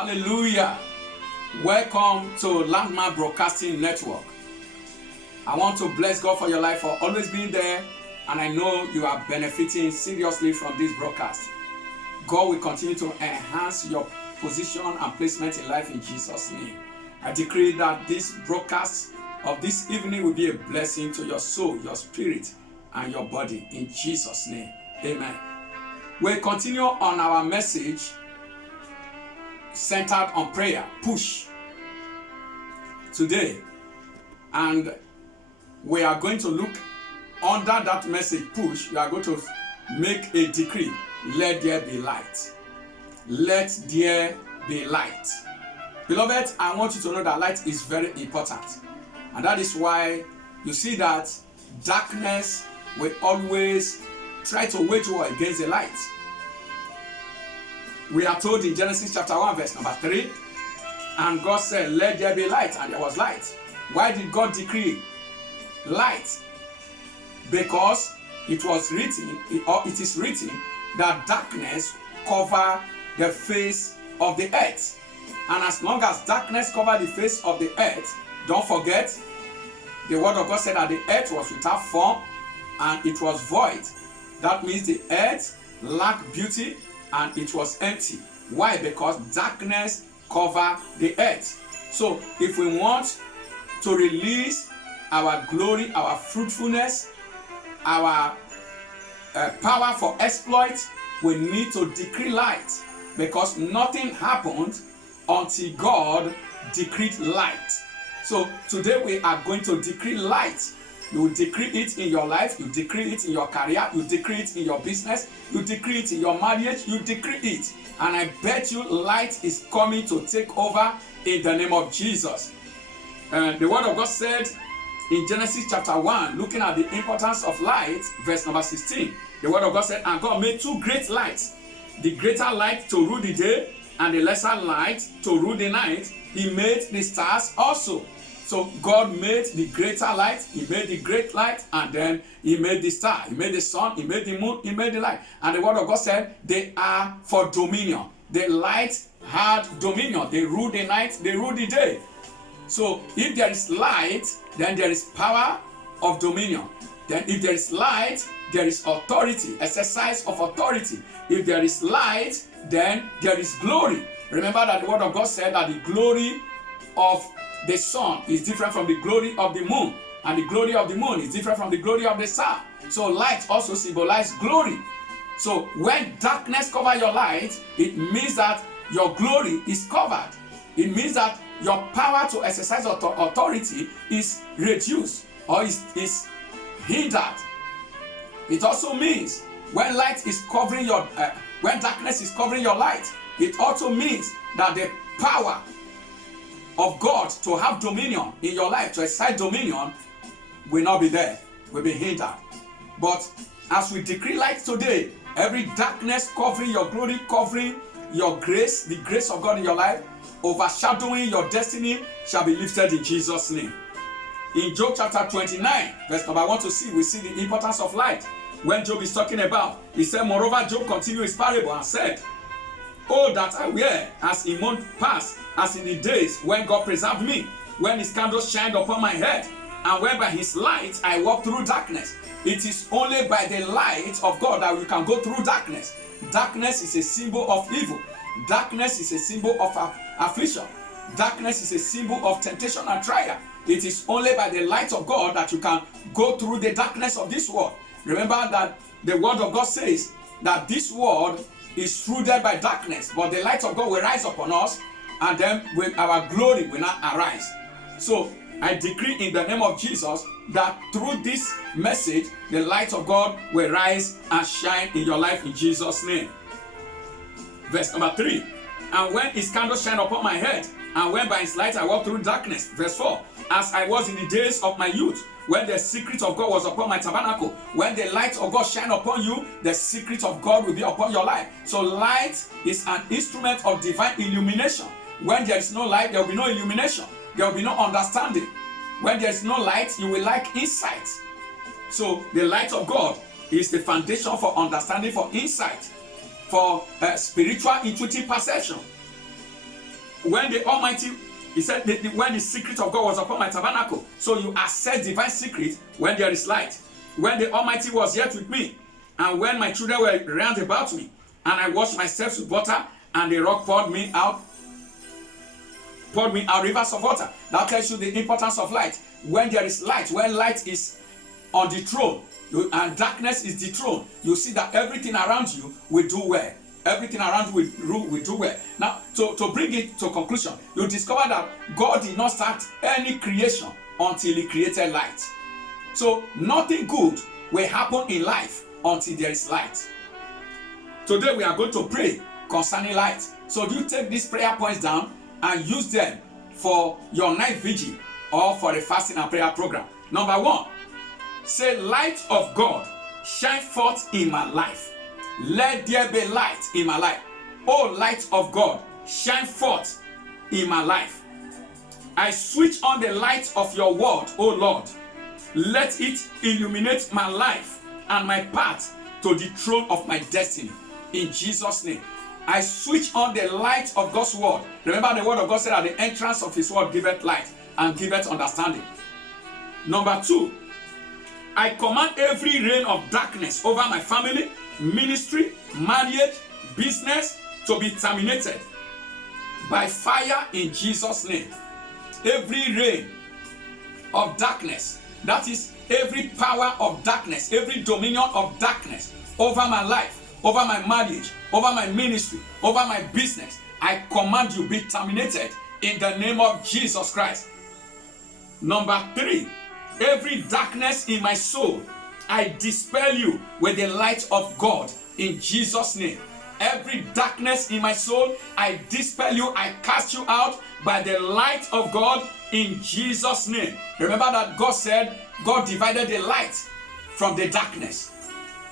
Hallelujah. Welcome to Landmark Broadcasting Network. I want to bless God for your life for always being there, and I know you are benefiting seriously from this broadcast. God will continue to enhance your position and placement in life in Jesus' name. I decree that this broadcast of this evening will be a blessing to your soul, your spirit, and your body in Jesus' name. Amen. We'll continue on our message centered on prayer, push, today, and we are going to look under that message, push. We are going to make a decree: let there be light. Let there be light. Beloved, I want you to know that light is very important, and that is why you see that darkness will always try to wage war against the light. We are told in Genesis chapter 1 verse number 3, and God said, let there be light, and there was light. Why did God decree light? Because it was written, or it is written, that darkness cover the face of the earth. And as long as darkness cover the face of the earth, don't forget, the word of God said that the earth was without form and it was void. That means the earth lacked beauty and it was empty. Why? Because darkness cover the earth. So if we want to release our glory, our fruitfulness, our power for exploit, we need to decree light, because nothing happened until God decreed light. So today we are going to decree light. You will decree it in your life, you decree it in your career, you decree it in your business, you decree it in your marriage, you decree it. And I bet you light is coming to take over in the name of Jesus. The word of God said in Genesis chapter 1, looking at the importance of light, verse number 16, the word of God said, and God made two great lights, the greater light to rule the day and the lesser light to rule the night. He made the stars also. So God made the greater light, he made the great light, and then he made the star, he made the sun, he made the moon, he made the light. And the word of God said they are for dominion. The light had dominion. They rule the night, they rule the day. So if there is light, then there is power of dominion. Then if there is light, there is authority, exercise of authority. If there is light, then there is glory. Remember that the word of God said that the glory of the sun is different from the glory of the moon, and the glory of the moon is different from the glory of the star. So light also symbolizes glory. So when darkness covers your light, it means that your glory is covered. It means that your power to exercise authority is reduced or is hindered. It also means when light is covering your, when darkness is covering your light, it also means that the power of God to have dominion in your life, to exercise dominion, will not be there, will be hindered. But as we decree light today, every darkness covering your glory, covering your grace, the grace of God in your life, overshadowing your destiny, shall be lifted in Jesus' name. In Job chapter 29, verse number 1 to 6, we see the importance of light. When Job is talking about, he said, moreover, Job continued his parable and said, oh, that I were as in months past, as in the days when God preserved me, when his candle shined upon my head, and when by his light I walk through darkness. It is only by the light of God that we can go through darkness. Darkness is a symbol of evil. Darkness is a symbol of affliction. Darkness is a symbol of temptation and trial. It is only by the light of God that you can go through the darkness of this world. Remember that the word of God says that this world is ruled by darkness, but the light of God will rise upon us, and then our glory will not arise. So I decree in the name of Jesus that through this message, the light of God will rise and shine in your life in Jesus' name. Verse number 3, and when his candle shine upon my head, and when by his light I walk through darkness. Verse 4, as I was in the days of my youth, when the secret of God was upon my tabernacle. When the light of God shine upon you, the secret of God will be upon your life. So light is an instrument of divine illumination. When there is no light, there will be no illumination. There will be no understanding. When there is no light, you will lack insight. So the light of God is the foundation for understanding, for insight, for spiritual intuitive perception. when the Almighty, he said, when the secret of God was upon my tabernacle. So you access divine secret when there is light. When the Almighty was yet with me, and when my children were round about me, and I washed myself with water, and the rock poured me out rivers of water. That tells you the importance of light. When there is light, when light is on the throne, and darkness is dethroned, you see that everything around you will do well. Everything around you will do well. Now, to bring it to conclusion, you discover that God did not start any creation until he created light. So nothing good will happen in life until there is light. Today we are going to pray concerning light. So you take these prayer points down and use them for your night vigil or for a fasting and prayer program. Number 1, say, light of God, shine forth in my life. Let there be light in my life. Oh, light of God, shine forth in my life. I switch on the light of your word, oh Lord. Let it illuminate my life and my path to the throne of my destiny. In Jesus' name. I switch on the light of God's word. Remember, the word of God said, at the entrance of his word giveth light and giveth understanding. Number 2, I command every reign of darkness over my family, ministry, marriage, business to be terminated by fire in Jesus' name. Every reign of darkness, that is every power of darkness, every dominion of darkness over my life, over my marriage, over my ministry, over my business, I command you be terminated in the name of Jesus Christ. Number 3, every darkness in my soul, I dispel you with the light of God in Jesus' name. Every darkness in my soul, I dispel you, I cast you out by the light of God in Jesus' name. Remember that God said, God divided the light from the darkness.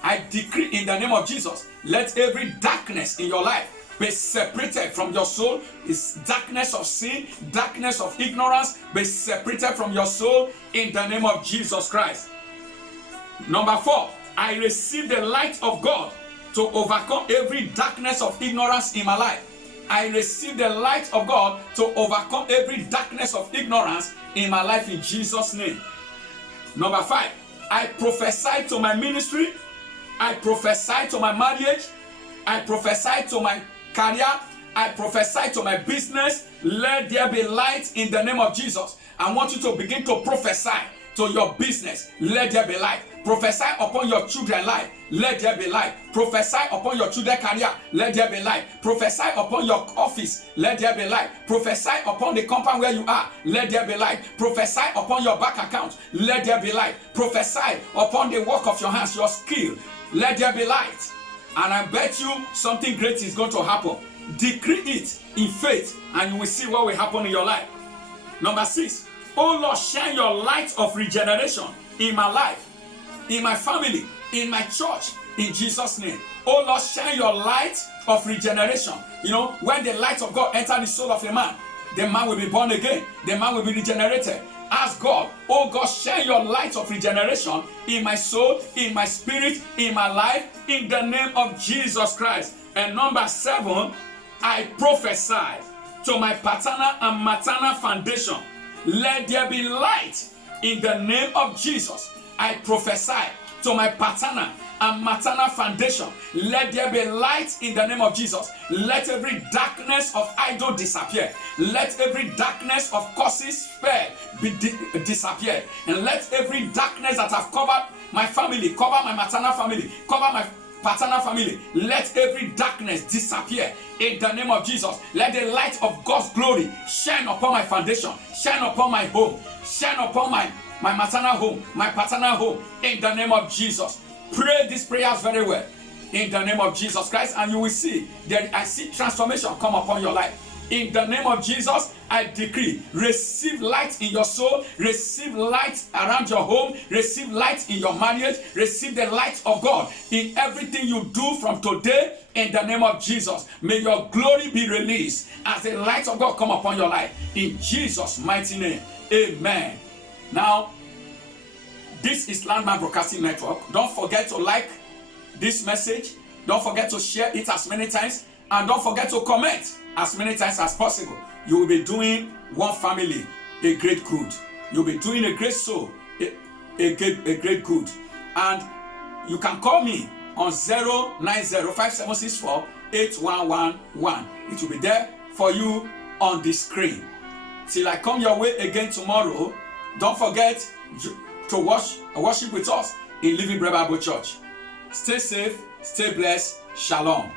I decree in the name of Jesus, let every darkness in your life be separated from your soul. This darkness of sin, darkness of ignorance, be separated from your soul in the name of Jesus Christ. Number 4, I receive the light of God to overcome every darkness of ignorance in my life. I receive the light of God to overcome every darkness of ignorance in my life in Jesus' name. Number 5, I prophesy to my ministry, I prophesy to my marriage, I prophesy to my career, I prophesy to my business. Let there be light in the name of Jesus. I want you to begin to prophesy to your business. Let there be light. Prophesy upon your children's life. Let there be light. Prophesy upon your children's career. Let there be light. Prophesy upon your office. Let there be light. Prophesy upon the compound where you are. Let there be light. Prophesy upon your bank account. Let there be light. Prophesy upon the work of your hands, your skill. Let there be light. And I bet you something great is going to happen. Decree it in faith and you will see what will happen in your life. Number 6, oh Lord, shine your light of regeneration in my life, in my family, in my church, in Jesus' name. Oh Lord, shine your light of regeneration. You know, when the light of God enters the soul of a man, the man will be born again. The man will be regenerated. Ask God, oh God, shine your light of regeneration in my soul, in my spirit, in my life, in the name of Jesus Christ. And number 7, I prophesy to my paternal and maternal foundation. Let there be light in the name of Jesus. I prophesy to my paternal and maternal foundation. Let there be light in the name of Jesus. Let every darkness of idol disappear. Let every darkness of curses spare be disappeared. And let every darkness that have covered my family, cover my maternal family, cover my paternal family, let every darkness disappear in the name of Jesus. Let the light of God's glory shine upon my foundation, shine upon my home, shine upon my maternal home, my paternal home, in the name of Jesus. Pray these prayers very well in the name of Jesus Christ, and you will see that I see transformation come upon your life. In the name of Jesus, I decree, receive light in your soul, receive light around your home, receive light in your marriage, receive the light of God in everything you do from today. In the name of Jesus, may your glory be released as the light of God come upon your life. In Jesus' mighty name, amen. Now, this is Landmark Broadcasting Network. Don't forget to like this message. Don't forget to share it as many times And don't forget to comment as many times as possible. You will be doing one family a great good. You'll be doing a great soul a great good. And you can call me on 09057648111. It will be there for you on the screen. Till I come your way again tomorrow, don't forget to worship with us in Living Bread Bible Church. Stay safe, stay blessed. Shalom.